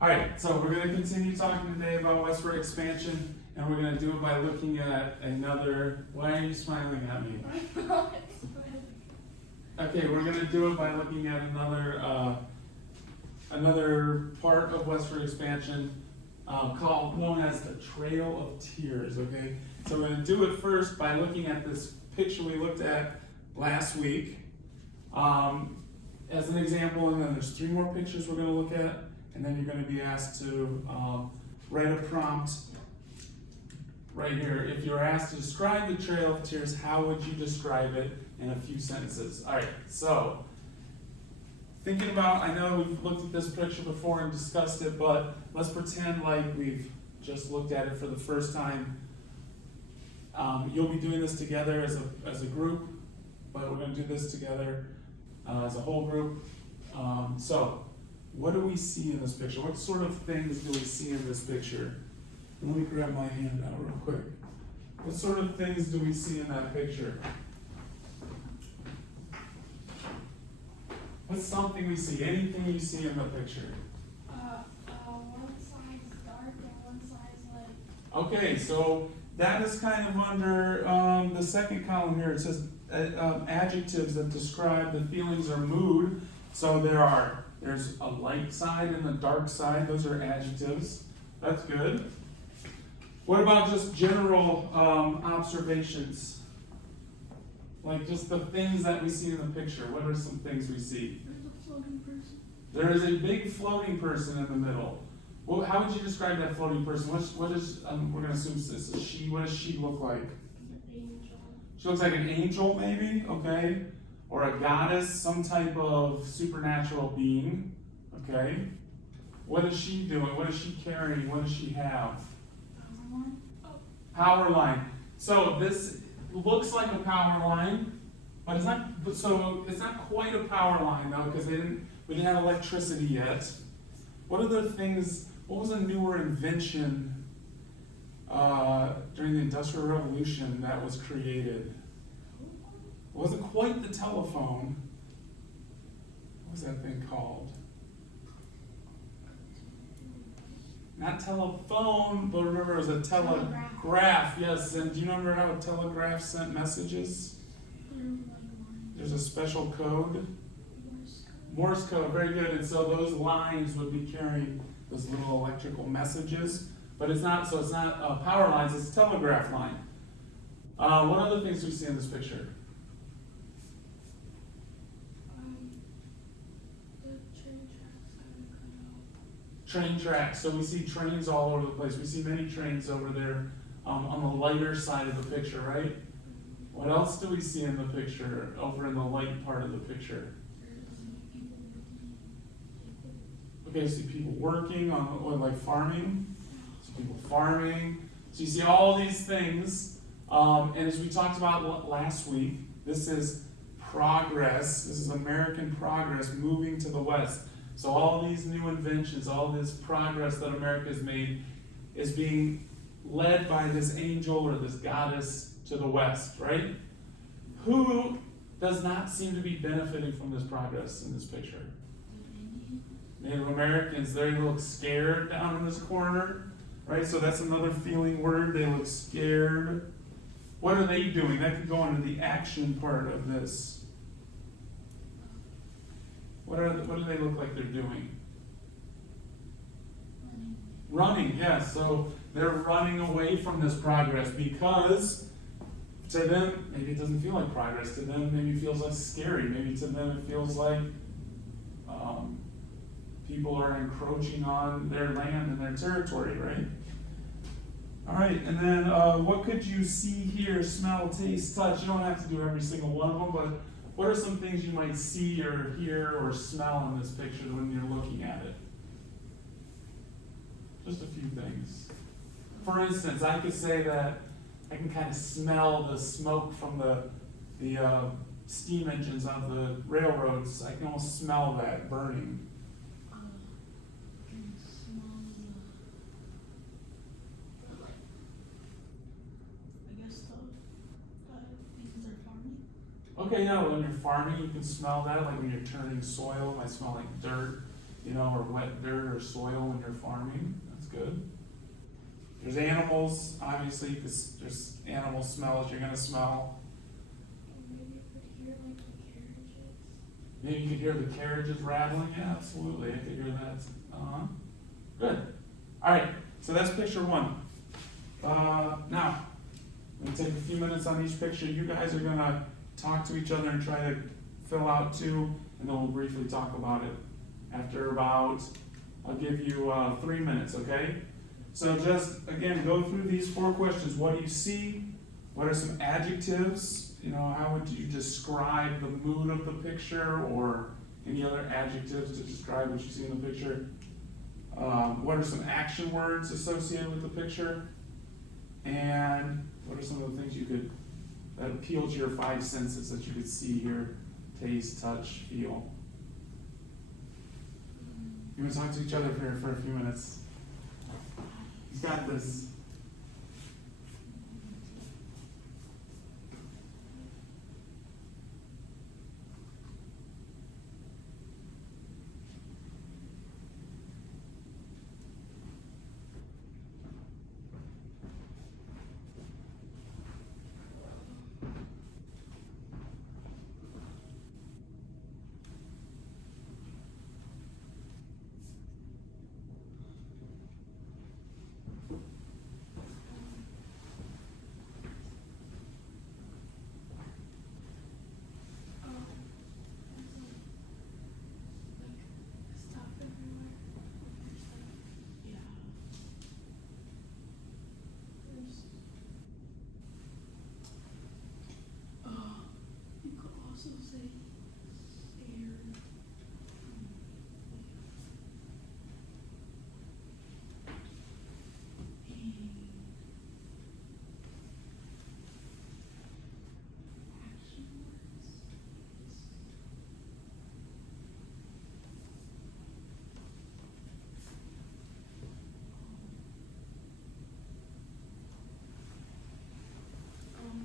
All right, so we're going to continue talking today about westward expansion, and we're going to do it by looking at another. Why are you smiling at me? Okay, we're going to do it by looking at another part of westward expansion known as the Trail of Tears. Okay, so we're going to do it first by looking at this picture we looked at last week as an example, and then there's 3 more pictures we're going to look at. And then you're going to be asked to write a prompt right here. If you're asked to describe the Trail of Tears, how would you describe it in a few sentences? All right, so thinking about, I know we've looked at this picture before and discussed it, but let's pretend like we've just looked at it for the first time. You'll be doing this together as a group, but we're going to do this together as a whole group. What do we see in this picture? What sort of things do we see in this picture? Let me grab my hand out real quick. What sort of things do we see in that picture? What's something we see? Anything you see in the picture? One side's dark and one side's light. Okay, so that is kind of under the second column here. It says adjectives that describe the feelings or mood. So there's a light side and a dark side. Those are adjectives. That's good. What about just general observations? Like just the things that we see in the picture. What are some things we see? There's a floating person. There is a big floating person in the middle. Well, how would you describe that floating person? What is we're going to assume this is she. What does she look like? An angel. She looks like an angel, maybe. Okay. Or a goddess, some type of supernatural being, okay? What is she doing? What is she carrying? What does she have? Power line. So this looks like a power line, but it's not. So it's not quite a power line though, because we didn't have electricity yet. What other things? What was a newer invention during the Industrial Revolution that was created? It wasn't quite the telephone. What was that thing called? Not telephone, but remember it was a telegraph. Yes, and do you remember how a telegraph sent messages? There's a special code. Morse code, very good. And so those lines would be carrying those little electrical messages. But it's not power lines, it's a telegraph line. What other things do we see in this picture? Train tracks. So we see trains all over the place. We see many trains over there on the lighter side of the picture, right? What else do we see in the picture over in the light part of the picture? Okay, so people working on like farming. So people farming. So you see all these things. And as we talked about last week, this is progress. This is American progress moving to the West. So all these new inventions, all this progress that America has made is being led by this angel or this goddess to the West, right? Who does not seem to be benefiting from this progress in this picture? Native Americans. They look scared down in this corner, right? So that's another feeling word. They look scared. What are they doing? That could go into the action part of this. What do they look like they're doing? Running, yes. So they're running away from this progress because to them, maybe it doesn't feel like progress. To them, maybe it feels like scary. Maybe to them it feels like people are encroaching on their land and their territory, right? All right, and then what could you see, hear, smell, taste, touch? You don't have to do every single one of them, but what are some things you might see or hear or smell in this picture when you're looking at it? Just a few things. For instance, I could say that I can kind of smell the smoke from the steam engines on the railroads. I can almost smell that burning. Okay, yeah, when you're farming, you can smell that. Like when you're turning soil, it might smell like dirt. or wet dirt or soil when you're farming. That's good. There's animals, obviously, because there's animal smells you're gonna smell. Maybe I could hear like the carriages. Maybe you could hear the carriages rattling. Yeah, absolutely. I could hear that. Good. All right. So that's picture one. Now, we're gonna take a few minutes on each picture. You guys are gonna talk to each other and try to fill out two, and then we'll briefly talk about it after about. I'll give you 3 minutes. Okay. So just again, go through these 4 questions. What do you see? What are some adjectives? How would you describe the mood of the picture, or any other adjectives to describe what you see in the picture? What are some action words associated with the picture? And what are some of the things that appeal to your 5 senses that you could see, hear, taste, touch, feel? You want to talk to each other for a few minutes? You got this. Like stuff everywhere. Yeah. There's. You could also say scared. Action words. Um,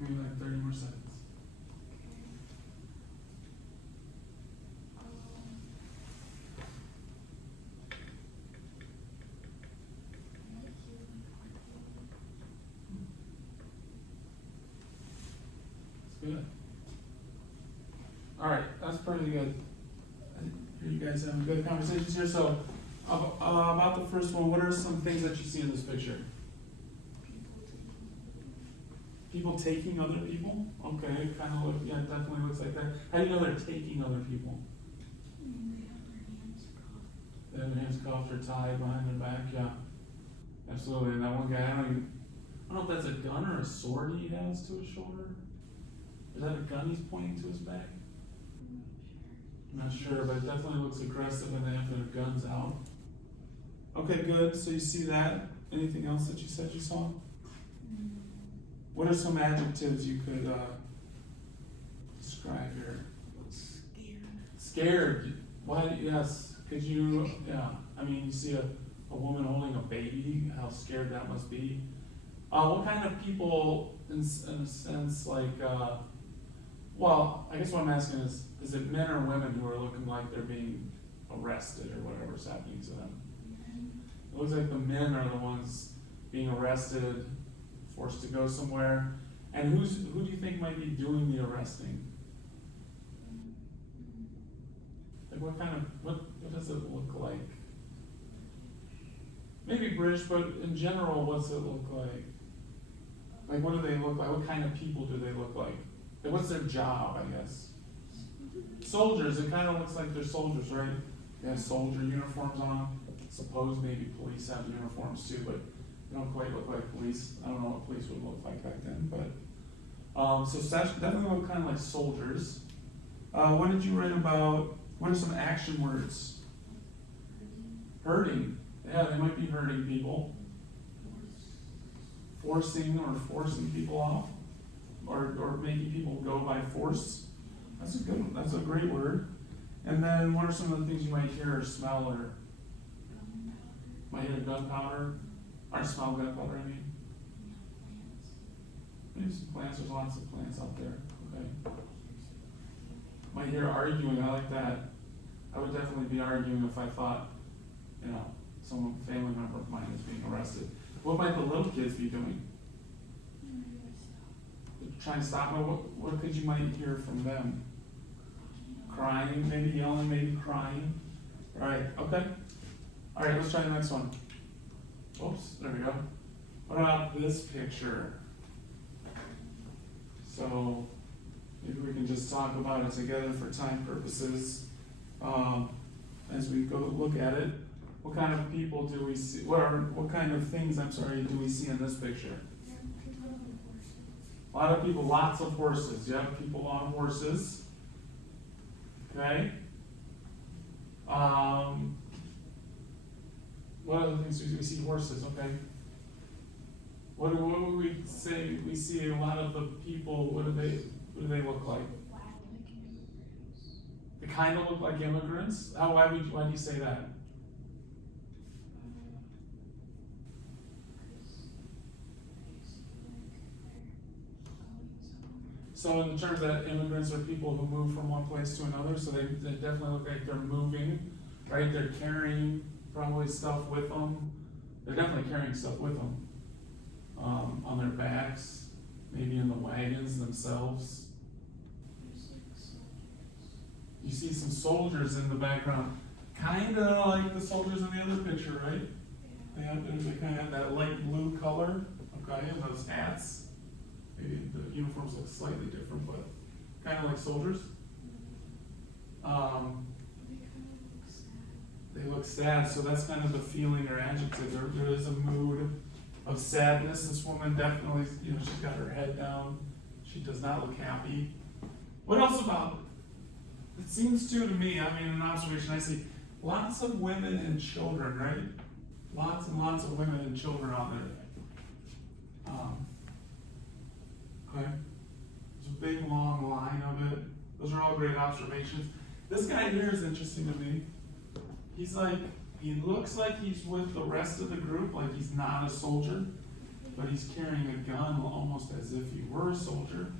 Maybe like 30 more seconds. That's good. All right, that's pretty good. I hear you guys having good conversations here. So, about the first one, what are some things that you see in this picture? People taking other people? Okay, kind of yeah, it definitely looks like that. How do you know they're taking other people? They have their hands cuffed or tied behind their back, yeah. Absolutely, and that one guy, I don't know if that's a gun or a sword he has to his shoulder. Is that a gun he's pointing to his back? I'm not sure, but it definitely looks aggressive and they have their guns out. Okay, good, so you see that. Anything else that you said you saw? What are some adjectives you could describe here? Scared. Why? Yes. Could you? Yeah. I mean, you see a woman holding a baby. How scared that must be. What kind of people, in a sense, like? Well, I guess what I'm asking is it men or women who are looking like they're being arrested or whatever's happening to them? It looks like the men are the ones being arrested, forced to go somewhere. And who do you think might be doing the arresting? Like what does it look like? Maybe British, but in general, what's it look like? Like, what do they look like? What kind of people do they look like? Like, what's their job, I guess? Soldiers, it kind of looks like they're soldiers, right? They have soldier uniforms on. Suppose maybe police have uniforms too, but they don't quite look like police. I don't know what police would look like back then, but so definitely look kind of like soldiers. What did you write about? What are some action words? Hurting. Yeah, they might be hurting people. Forcing people off, or making people go by force. That's a great word. And then what are some of the things you might hear or smell or might hear gunpowder? Or smell gunpowder, I mean. Maybe some plants, there's lots of plants out there. Okay. Might hear arguing, I like that. I would definitely be arguing if I thought, some family member of mine is being arrested. What might the little kids be doing? Trying to stop them? What could you might hear from them? Crying, maybe yelling, maybe crying. Right, okay. All right, let's try the next one. Oops, there we go. What about this picture? So maybe we can just talk about it together for time purposes. As we go look at it, what kind of people do we see? What kind of things, do we see in this picture? A lot of people, lots of horses. You have people on horses. Okay. What other things do we see? Horses, okay. What would we say? We see a lot of the people, what do they look like? They kind of look like immigrants. Why do you say that? So in terms that immigrants are people who move from one place to another, so they definitely look like they're moving, right? They're carrying probably stuff with them. They're definitely carrying stuff with them on their backs, maybe in the wagons themselves. You see some soldiers in the background, kind of like the soldiers in the other picture, right? They kind of have that light blue color, okay, and those hats. Maybe the uniforms look slightly different, but kind of like soldiers. They look sad, so that's kind of the feeling or adjective. There is a mood of sadness. This woman definitely, she's got her head down. She does not look happy. What else about it? Seems to me, an observation I see, lots of women and children, right? Lots and lots of women and children out there. Okay. There's a big long line of it. Those are all great observations. This guy here is interesting to me. He looks like he's with the rest of the group, like he's not a soldier, but he's carrying a gun almost as if he were a soldier.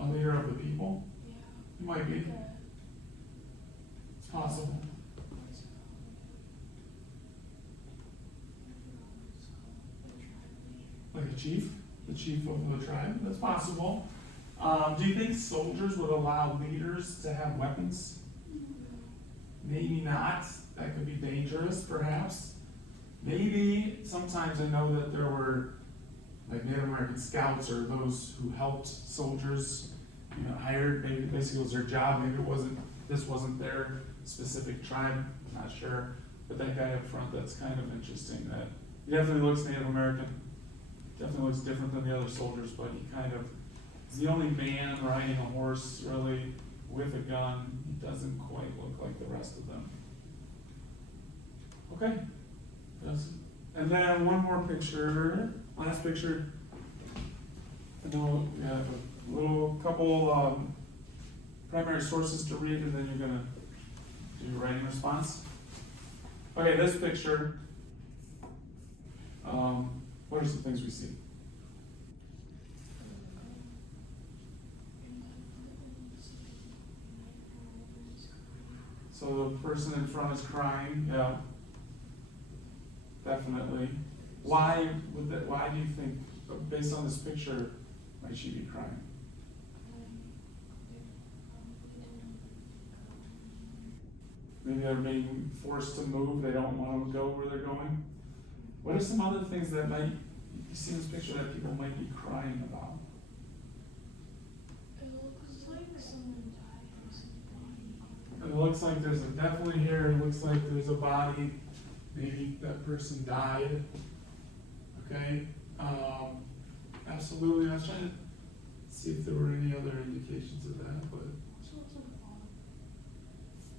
A leader of the people? He might be. It's possible. Like a chief? The chief of the tribe? That's possible. Do you think soldiers would allow leaders to have weapons? Maybe not. That could be dangerous, perhaps. Maybe sometimes I know that there were like Native American scouts or those who helped soldiers, hired, maybe basically it was their job, maybe this wasn't their specific tribe, I'm not sure. But that guy up front, that's kind of interesting. That he definitely looks Native American. Definitely looks different than the other soldiers, but he kind of is the only man riding a horse really with a gun. He doesn't quite look like the rest of them. Okay. And then one more picture, last picture. I know we have a little couple primary sources to read, and then you're gonna do your writing response. Okay, this picture. What are some things we see? So the person in front is crying, yeah. Definitely. Why do you think, based on this picture, might she be crying? Maybe they're being forced to move, they don't want to go where they're going. What are some other things that you see in this picture that people might be crying about? It looks like someone died recently. It looks like there's definitely here, it looks like there's a body, maybe that person died. Okay, absolutely, I was trying to see if there were any other indications of that, but Also, it's like autumn.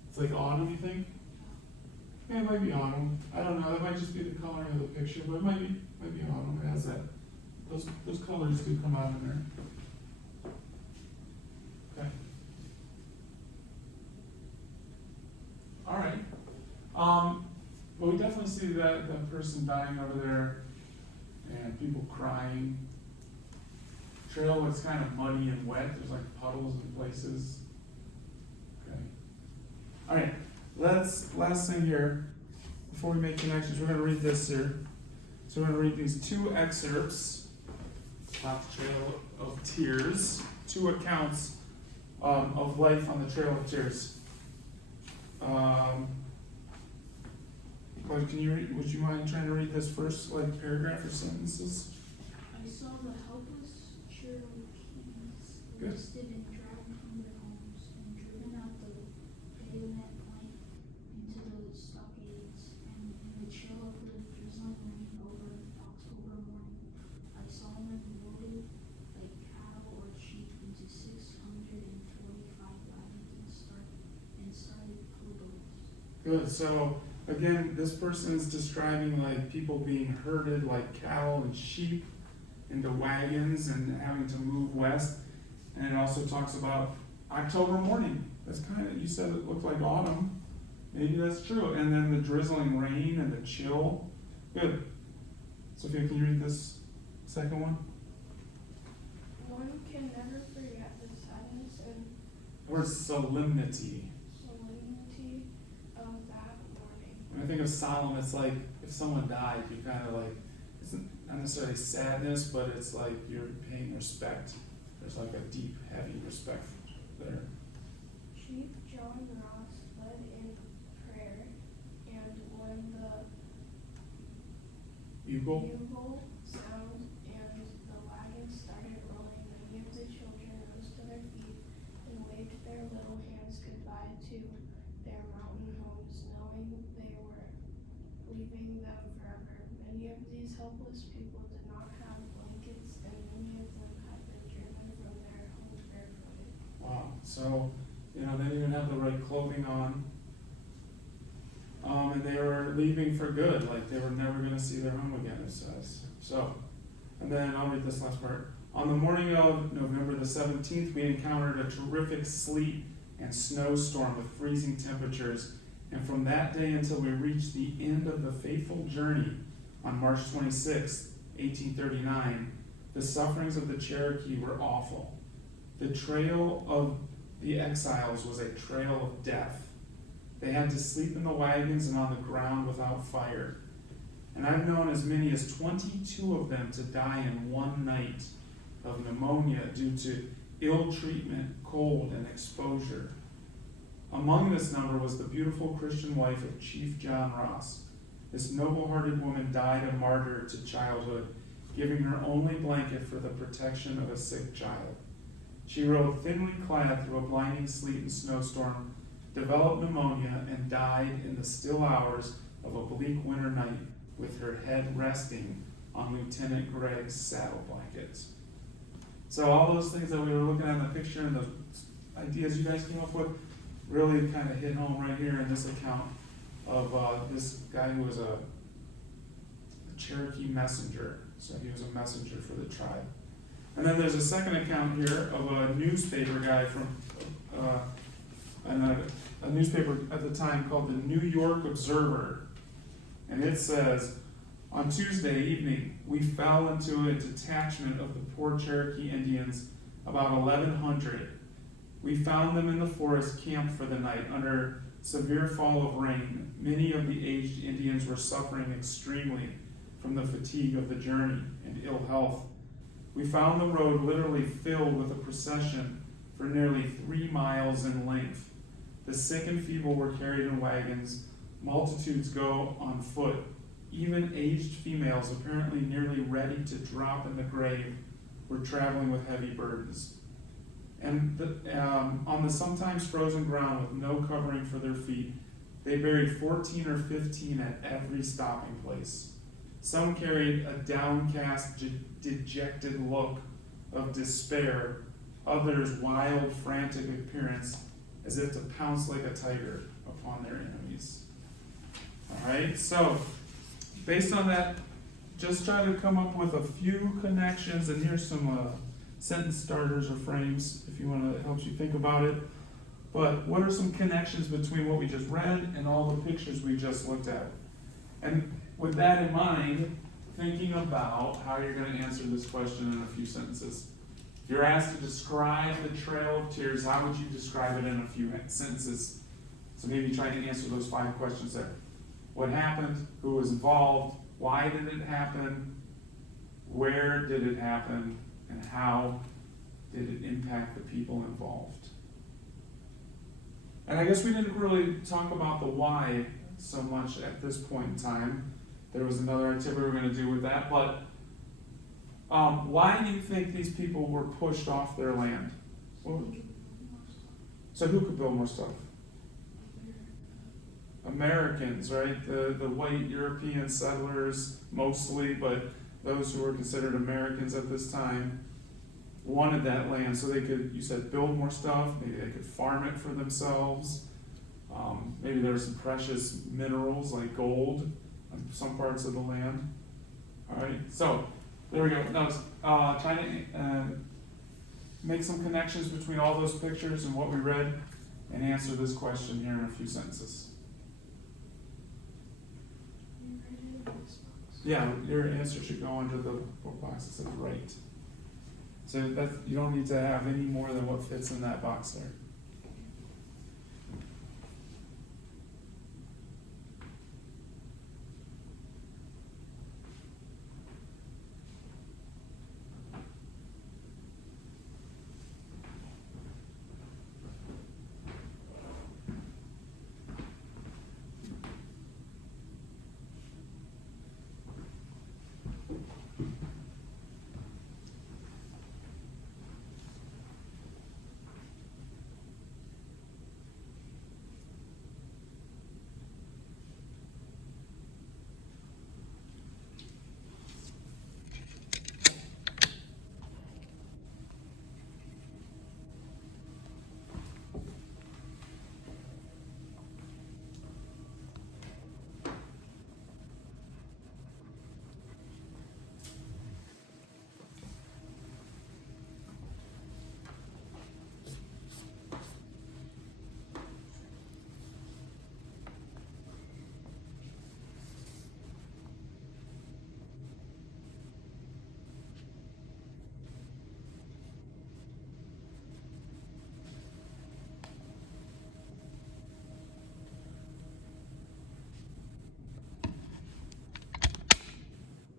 it's like autumn, you think? Yeah, it might be autumn. I don't know, that might just be the coloring of the picture, but it might be autumn, it has that, those colors do come out in there. Okay. All right. But we definitely see that person dying over there and people crying. Trail looks kind of muddy and wet. There's like puddles in places. Okay. All right. Last thing here, before we make connections, we're going to read this here. So we're going to read these two excerpts about the Trail of Tears, two accounts of life on the Trail of Tears. Claude, would you mind trying to read this first, like paragraph or sentences? I saw the helpless Cherokees Good. arrested and dragged from their homes and driven out the bayonet point into the stockades, and in the chill of the drizzling rain over October morning, I saw them loaded like cattle or sheep into 645 wagons and started pilgrims. Good. So again, this person is describing like people being herded like cattle and sheep into wagons and having to move west. And it also talks about October morning. That's kind of, you said it looked like autumn. Maybe that's true. And then the drizzling rain and the chill. Good. Sophia, can you read this second one? One can never forget the sadness and Or solemnity. solemnity of that morning. When I think of solemn, it's like if someone died, you kind of like, it's not necessarily sadness, but it's like you're paying respect. There's like a deep, heavy respect there. Chief John Ross led in prayer, and when the Bugle? bugle sound and the wagon started rolling, many of the children rose to their feet and waved their little hands goodbye to their mountain homes, knowing they were leaving them forever. Many of these helpless people did not have blankets, and many of them had been driven from their homes barefooted. Wow. So, they didn't even have the right clothing on. And they were leaving for good, like they were never going to see their home again, it says. So, and then I'll read this last part. On the morning of November the 17th, we encountered a terrific sleet and snowstorm with freezing temperatures. And from that day until we reached the end of the fateful journey on March 26, 1839, the sufferings of the Cherokee were awful. The trail of the exiles was a trail of death. They had to sleep in the wagons and on the ground without fire. And I've known as many as 22 of them to die in one night of pneumonia due to ill treatment, cold, and exposure. Among this number was the beautiful Christian wife of Chief John Ross. This noble-hearted woman died a martyr to childhood, giving her only blanket for the protection of a sick child. She rode thinly clad through a blinding sleet and snowstorm, developed pneumonia, and died in the still hours of a bleak winter night with her head resting on Lieutenant Gregg's saddle blanket. So all those things that we were looking at in the picture and the ideas you guys came up with really kind of hit home right here in this account of this guy who was a Cherokee messenger. So he was a messenger for the tribe. And then there's a second account here of a newspaper guy from a newspaper at the time called the New York Observer. And it says, on Tuesday evening, we fell into a detachment of the poor Cherokee Indians, about 1,100. We found them in the forest camped for the night under severe fall of rain. Many of the aged Indians were suffering extremely from the fatigue of the journey and ill health. We found the road literally filled with a procession for nearly 3 miles in length. The sick and feeble were carried in wagons. Multitudes go on foot. even aged females, apparently nearly ready to drop in the grave, were traveling with heavy burdens. And on the sometimes frozen ground with no covering for their feet, they buried 14 or 15 at every stopping place. Some carried a downcast, dejected look of despair, others wild, frantic appearance, as if to pounce like a tiger upon their enemies. Alright, so based on that, just try to come up with a few connections, and here's some sentence starters or frames if you want to, it helps you think about it. But what are some connections between what we just read and all the pictures we just looked at? And with that in mind, thinking about how you're going to answer this question in a few sentences. If you're asked to describe the Trail of Tears, how would you describe it in a few sentences? So maybe try to answer those 5 questions there. What happened? Who was involved? Why did it happen? Where did it happen? And how did it impact the people involved? And I guess we didn't really talk about the why so much at this point in time. There was another activity we were going to do with that, but why do you think these people were pushed off their land? So who could build more stuff? Americans, right? The white European settlers mostly, but those who were considered Americans at this time wanted that land so they could, you said, build more stuff, maybe they could farm it for themselves. Maybe there were some precious minerals like gold on some parts of the land. Alright, so there we go. Now, trying to make some connections between all those pictures and what we read and answer this question here in a few sentences. Yeah, your answer should go under the box that says right. So that you don't need to have any more than what fits in that box there.